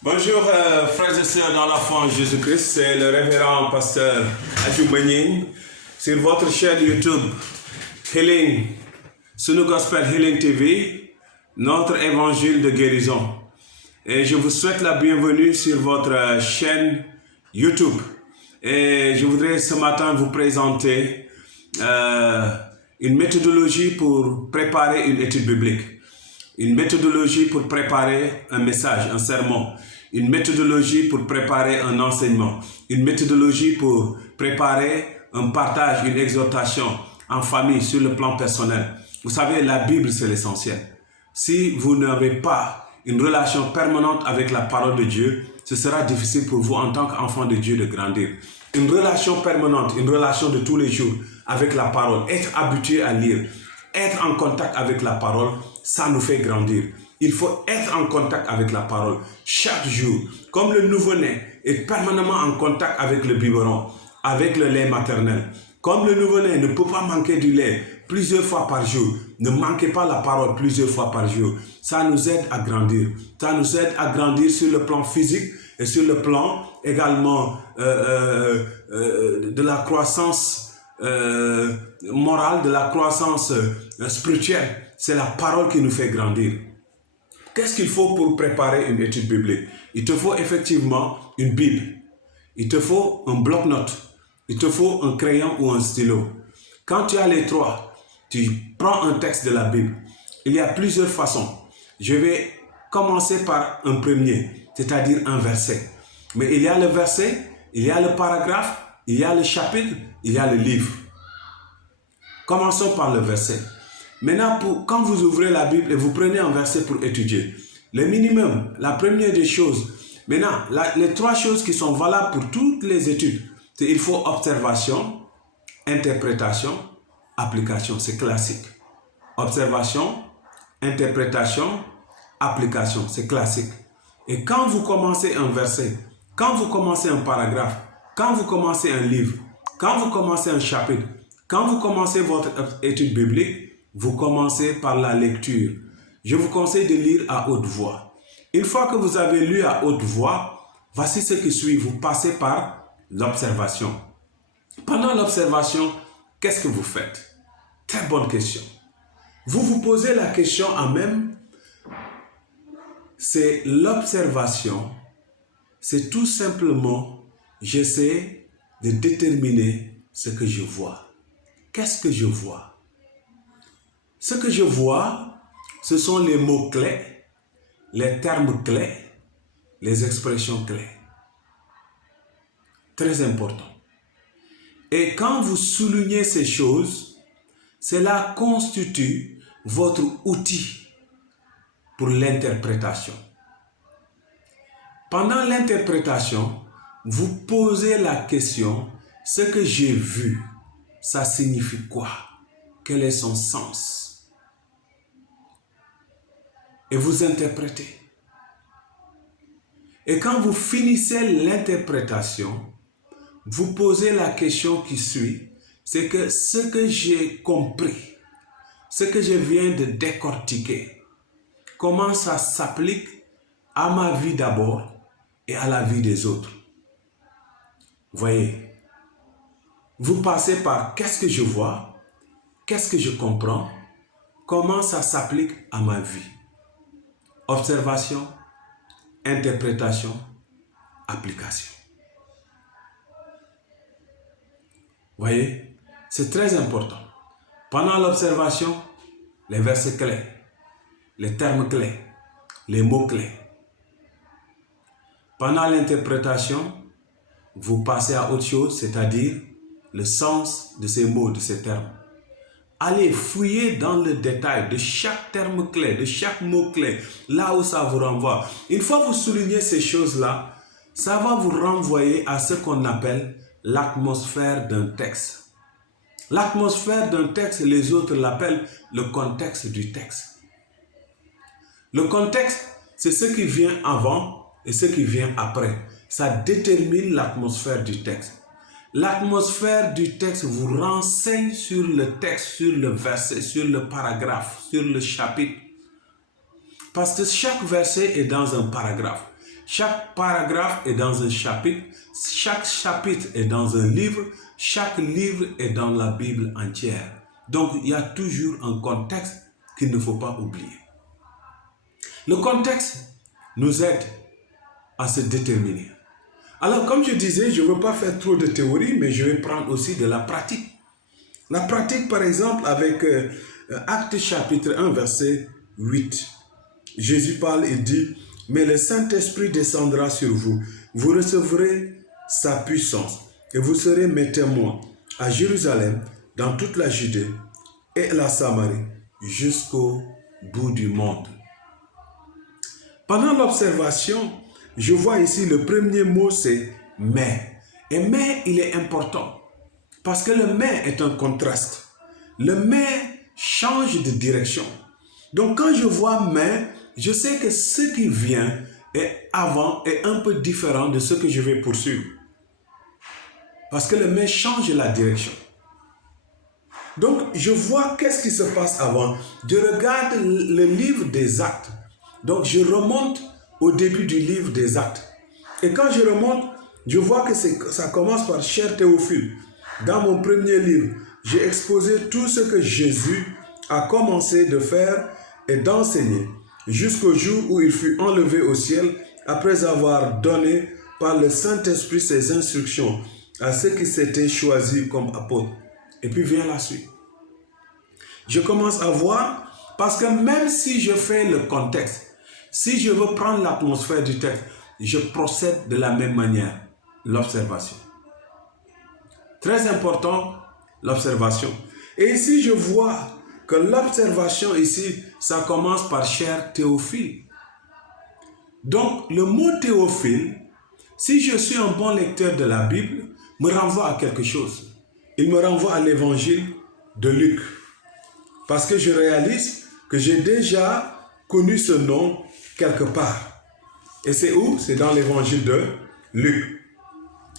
Bonjour frères et sœurs dans la foi en Jésus-Christ, c'est le révérend pasteur Adjou Menying sur votre chaîne YouTube Healing, Sunu Gospel Healing TV, notre évangile de guérison. Et je vous souhaite la bienvenue sur votre chaîne YouTube. Et je voudrais ce matin vous présenter une méthodologie pour préparer une étude biblique. Une méthodologie pour préparer un message, un sermon. Une méthodologie pour préparer un enseignement. Une méthodologie pour préparer un partage, une exhortation en famille sur le plan personnel. Vous savez, la Bible, c'est l'essentiel. Si vous n'avez pas une relation permanente avec la parole de Dieu, ce sera difficile pour vous en tant qu'enfant de Dieu de grandir. Une relation permanente, une relation de tous les jours avec la parole, être habitué à lire, être en contact avec la parole, ça nous fait grandir. Il faut être en contact avec la parole chaque jour. Comme le nouveau-né est permanemment en contact avec le biberon, avec le lait maternel. Comme le nouveau-né ne peut pas manquer du lait plusieurs fois par jour, ne manquez pas la parole plusieurs fois par jour. Ça nous aide à grandir. Ça nous aide à grandir sur le plan physique et sur le plan également de la croissance morale, de la croissance spirituelle. C'est la parole qui nous fait grandir. Qu'est-ce qu'il faut pour préparer une étude biblique? Il te faut effectivement une Bible. Il te faut un bloc-notes. Il te faut un crayon ou un stylo. Quand tu as les trois, tu prends un texte de la Bible. Il y a plusieurs façons. Je vais commencer par un premier, c'est-à-dire un verset. Mais il y a le verset, il y a le paragraphe, il y a le chapitre, il y a le livre. Commençons par le verset. Maintenant, quand vous ouvrez la Bible et vous prenez un verset pour étudier, le minimum, la première des choses, maintenant, les trois choses qui sont valables pour toutes les études, c'est il faut observation, interprétation, application. C'est classique. Observation, interprétation, application. C'est classique. Et quand vous commencez un verset, quand vous commencez un paragraphe, quand vous commencez un livre, quand vous commencez un chapitre, quand vous commencez votre étude biblique, vous commencez par la lecture. Je vous conseille de lire à haute voix. Une fois que vous avez lu à haute voix, voici ce qui suit. Vous passez par l'observation. Pendant l'observation, qu'est-ce que vous faites? Très bonne question. Vous vous posez la question en même. C'est l'observation. C'est tout simplement, j'essaie de déterminer ce que je vois. Qu'est-ce que je vois? Ce que je vois, ce sont les mots clés, les termes clés, les expressions clés. Très important. Et quand vous soulignez ces choses, cela constitue votre outil pour l'interprétation. Pendant l'interprétation, vous posez la question, ce que j'ai vu, ça signifie quoi? Quel est son sens? Et vous interprétez. Et quand vous finissez l'interprétation, vous posez la question qui suit, c'est que ce que j'ai compris, ce que je viens de décortiquer, comment ça s'applique à ma vie d'abord et à la vie des autres. Voyez, vous passez par qu'est-ce que je vois, qu'est-ce que je comprends, comment ça s'applique à ma vie. Observation, interprétation, application. Voyez, c'est très important. Pendant l'observation, les versets clés, les termes clés, les mots clés. Pendant l'interprétation, vous passez à autre chose, c'est-à-dire le sens de ces mots, de ces termes. Allez fouiller dans le détail de chaque terme clé, de chaque mot clé, là où ça vous renvoie. Une fois que vous soulignez ces choses-là, ça va vous renvoyer à ce qu'on appelle l'atmosphère d'un texte. L'atmosphère d'un texte, les autres l'appellent le contexte du texte. Le contexte, c'est ce qui vient avant et ce qui vient après. Ça détermine l'atmosphère du texte. L'atmosphère du texte vous renseigne sur le texte, sur le verset, sur le paragraphe, sur le chapitre. Parce que chaque verset est dans un paragraphe. Chaque paragraphe est dans un chapitre. Chaque chapitre est dans un livre. Chaque livre est dans la Bible entière. Donc, il y a toujours un contexte qu'il ne faut pas oublier. Le contexte nous aide à se déterminer. Alors, comme je disais, je ne veux pas faire trop de théorie, mais je vais prendre aussi de la pratique. La pratique, par exemple, avec Actes chapitre 1, verset 8. Jésus parle et dit, « Mais le Saint-Esprit descendra sur vous. Vous recevrez sa puissance et vous serez mes témoins à Jérusalem, dans toute la Judée et la Samarie, jusqu'au bout du monde. » Pendant l'observation, je vois ici le premier mot, c'est « mais ». Et « mais », il est important. Parce que le « mais » est un contraste. Le « mais » change de direction. Donc quand je vois « mais », je sais que ce qui vient avant est un peu différent de ce que je vais poursuivre. Parce que le « mais » change la direction. Donc je vois qu'est-ce qui se passe avant. Je regarde le livre des Actes. Donc je remonte au début du livre des Actes. Et quand je remonte, je vois que ça commence par « Cher Théophile ». Dans mon premier livre, j'ai exposé tout ce que Jésus a commencé de faire et d'enseigner jusqu'au jour où il fut enlevé au ciel après avoir donné par le Saint-Esprit ses instructions à ceux qui s'étaient choisis comme apôtres. Et puis vient la suite. Je commence à voir, parce que même si je fais le contexte, si je veux prendre l'atmosphère du texte, je procède de la même manière, l'observation. Très important, l'observation. Et ici, je vois que l'observation ici, ça commence par « cher Théophile ». Donc, le mot « Théophile », si je suis un bon lecteur de la Bible, me renvoie à quelque chose. Il me renvoie à l'évangile de Luc. Parce que je réalise que j'ai déjà connu ce nom quelque part. Et c'est où? C'est dans l'évangile de Luc.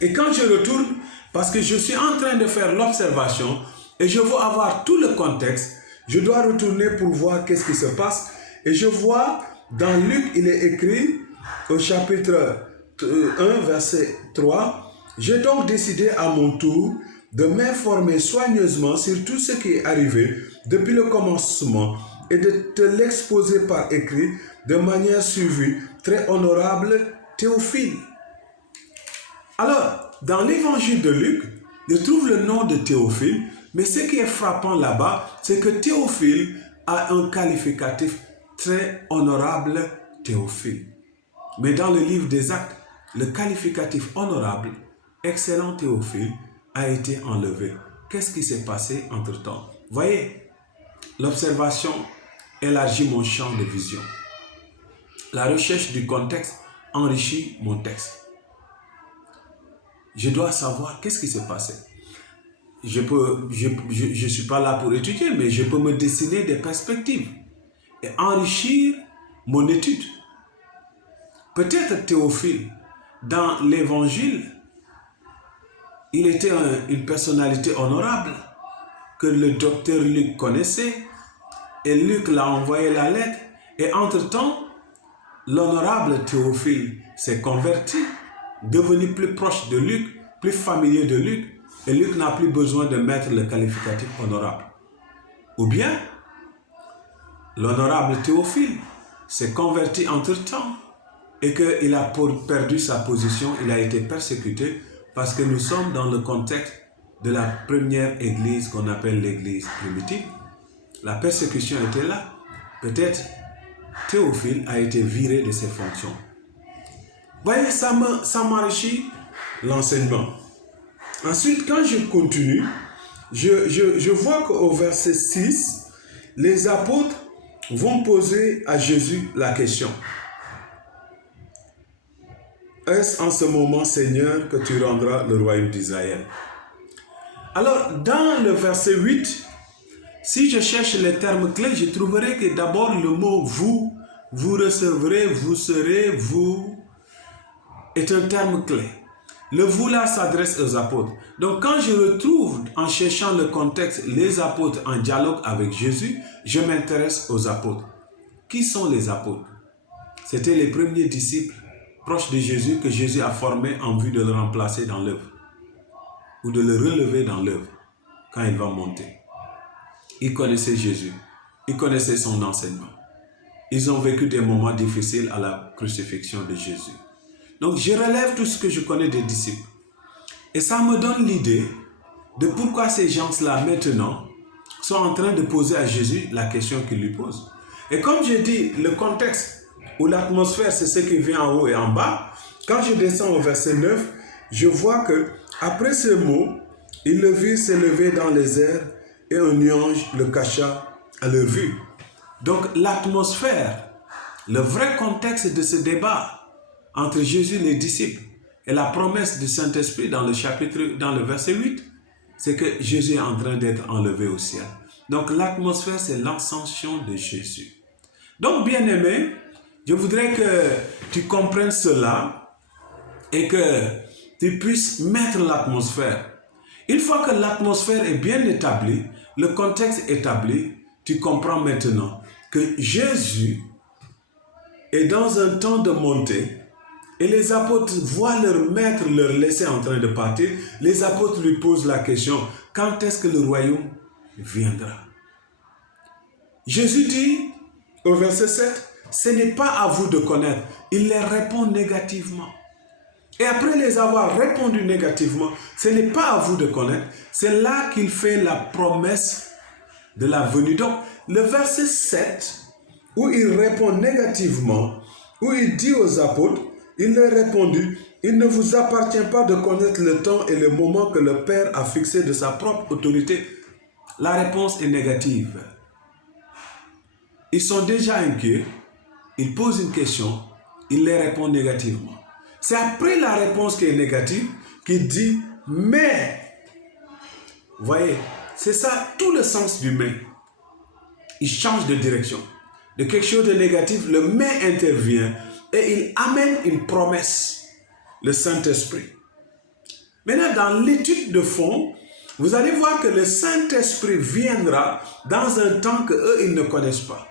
Et quand je retourne, parce que je suis en train de faire l'observation et je veux avoir tout le contexte, je dois retourner pour voir qu'est-ce qui se passe. Et je vois, dans Luc, il est écrit au chapitre 1, verset 3, « J'ai donc décidé à mon tour de m'informer soigneusement sur tout ce qui est arrivé depuis le commencement et de te l'exposer par écrit de manière suivie, très honorable Théophile. » Alors, dans l'évangile de Luc, je trouve le nom de Théophile, mais ce qui est frappant là-bas, c'est que Théophile a un qualificatif très honorable Théophile. Mais dans le livre des Actes, le qualificatif honorable, excellent Théophile, a été enlevé. Qu'est-ce qui s'est passé entre-temps? Voyez, l'observation élargit mon champ de vision. La recherche du contexte enrichit mon texte. Je dois savoir qu'est-ce qui s'est passé. Je ne suis pas là pour étudier, mais je peux me dessiner des perspectives et enrichir mon étude. Peut-être Théophile, dans l'évangile, il était une personnalité honorable que le docteur Luc connaissait et Luc l'a envoyé la lettre et entre-temps, l'honorable Théophile s'est converti, devenu plus proche de Luc, plus familier de Luc et Luc n'a plus besoin de mettre le qualificatif honorable. Ou bien, l'honorable Théophile s'est converti entre-temps et qu'il a perdu sa position, il a été persécuté parce que nous sommes dans le contexte de la première église qu'on appelle l'église primitive. La persécution était là. Peut-être Théophile a été viré de ses fonctions. Vous voyez, ça m'enrichit l'enseignement. Ensuite, quand je continue, je vois qu'au verset 6, les apôtres vont poser à Jésus la question. Est-ce en ce moment, Seigneur, que tu rendras le royaume d'Israël? Alors, dans le verset 8, si je cherche les termes clés, je trouverai que d'abord le mot « vous », « vous recevrez »,« vous serez »,« vous » est un terme clé. Le « vous » là s'adresse aux apôtres. Donc, quand je retrouve, en cherchant le contexte, les apôtres en dialogue avec Jésus, je m'intéresse aux apôtres. Qui sont les apôtres? C'était les premiers disciples proches de Jésus que Jésus a formés en vue de le remplacer dans l'œuvre ou de le relever dans l'œuvre quand il va monter. Ils connaissaient Jésus, ils connaissaient son enseignement. Ils ont vécu des moments difficiles à la crucifixion de Jésus. Donc je relève tout ce que je connais des disciples. Et ça me donne l'idée de pourquoi ces gens-là maintenant sont en train de poser à Jésus la question qu'ils lui posent. Et comme j'ai dit, le contexte ou l'atmosphère, c'est ce qui vient en haut et en bas. Quand je descends au verset 9, je vois que après ce mot, ils le virent s'élever dans les airs et un nuage le cacha à leur vue. Donc l'atmosphère, le vrai contexte de ce débat entre Jésus et les disciples et la promesse du Saint-Esprit dans le verset 8, c'est que Jésus est en train d'être enlevé au ciel. Donc l'atmosphère, c'est l'ascension de Jésus. Donc bien-aimé, je voudrais que tu comprennes cela et que tu puisses mettre l'atmosphère. Une fois que l'atmosphère est bien établie, le contexte établi, tu comprends maintenant que Jésus est dans un temps de montée et les apôtres voient leur maître leur laisser en train de partir. Les apôtres lui posent la question, quand est-ce que le royaume viendra? Jésus dit au verset 7, ce n'est pas à vous de connaître. Il les répond négativement. Et après les avoir répondu négativement, ce n'est pas à vous de connaître. C'est là qu'il fait la promesse de la venue. Donc, le verset 7, où il répond négativement, où il dit aux apôtres, il leur répondit, il ne vous appartient pas de connaître le temps et le moment que le Père a fixé de sa propre autorité. La réponse est négative. Ils sont déjà inquiets, ils posent une question, il les répond négativement. C'est après la réponse qui est négative qu'il dit « mais ». Voyez, c'est ça tout le sens du « mais ». Il change de direction. De quelque chose de négatif, le « mais » intervient et il amène une promesse, le Saint-Esprit. Maintenant, dans l'étude de fond, vous allez voir que le Saint-Esprit viendra dans un temps qu'eux, ils ne connaissent pas.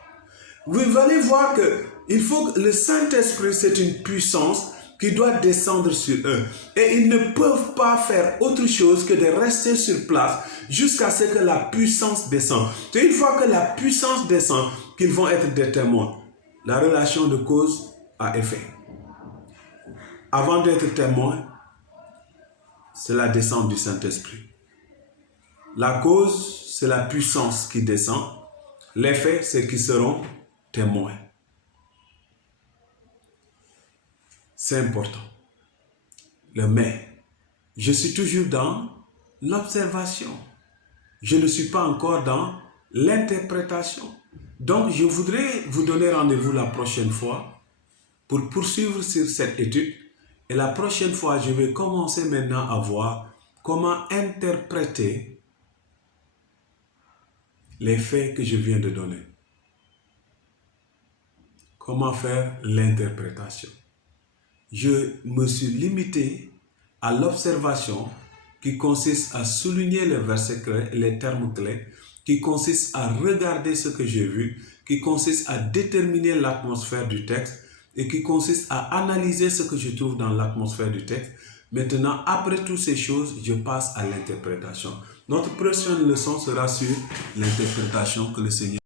Vous allez voir que le Saint-Esprit, c'est une puissance qui doit descendre sur eux. Et ils ne peuvent pas faire autre chose que de rester sur place jusqu'à ce que la puissance descende. C'est une fois que la puissance descend qu'ils vont être des témoins. La relation de cause à effet. Avant d'être témoin, c'est la descente du Saint-Esprit. La cause, c'est la puissance qui descend. L'effet, c'est qu'ils seront témoins. C'est important. Le mais. Je suis toujours dans l'observation. Je ne suis pas encore dans l'interprétation. Donc, je voudrais vous donner rendez-vous la prochaine fois pour poursuivre sur cette étude. Et la prochaine fois, je vais commencer maintenant à voir comment interpréter les faits que je viens de donner. Comment faire l'interprétation. Je me suis limité à l'observation qui consiste à souligner les versets clés, les termes clés, qui consiste à regarder ce que j'ai vu, qui consiste à déterminer l'atmosphère du texte et qui consiste à analyser ce que je trouve dans l'atmosphère du texte. Maintenant, après toutes ces choses, je passe à l'interprétation. Notre prochaine leçon sera sur l'interprétation que le Seigneur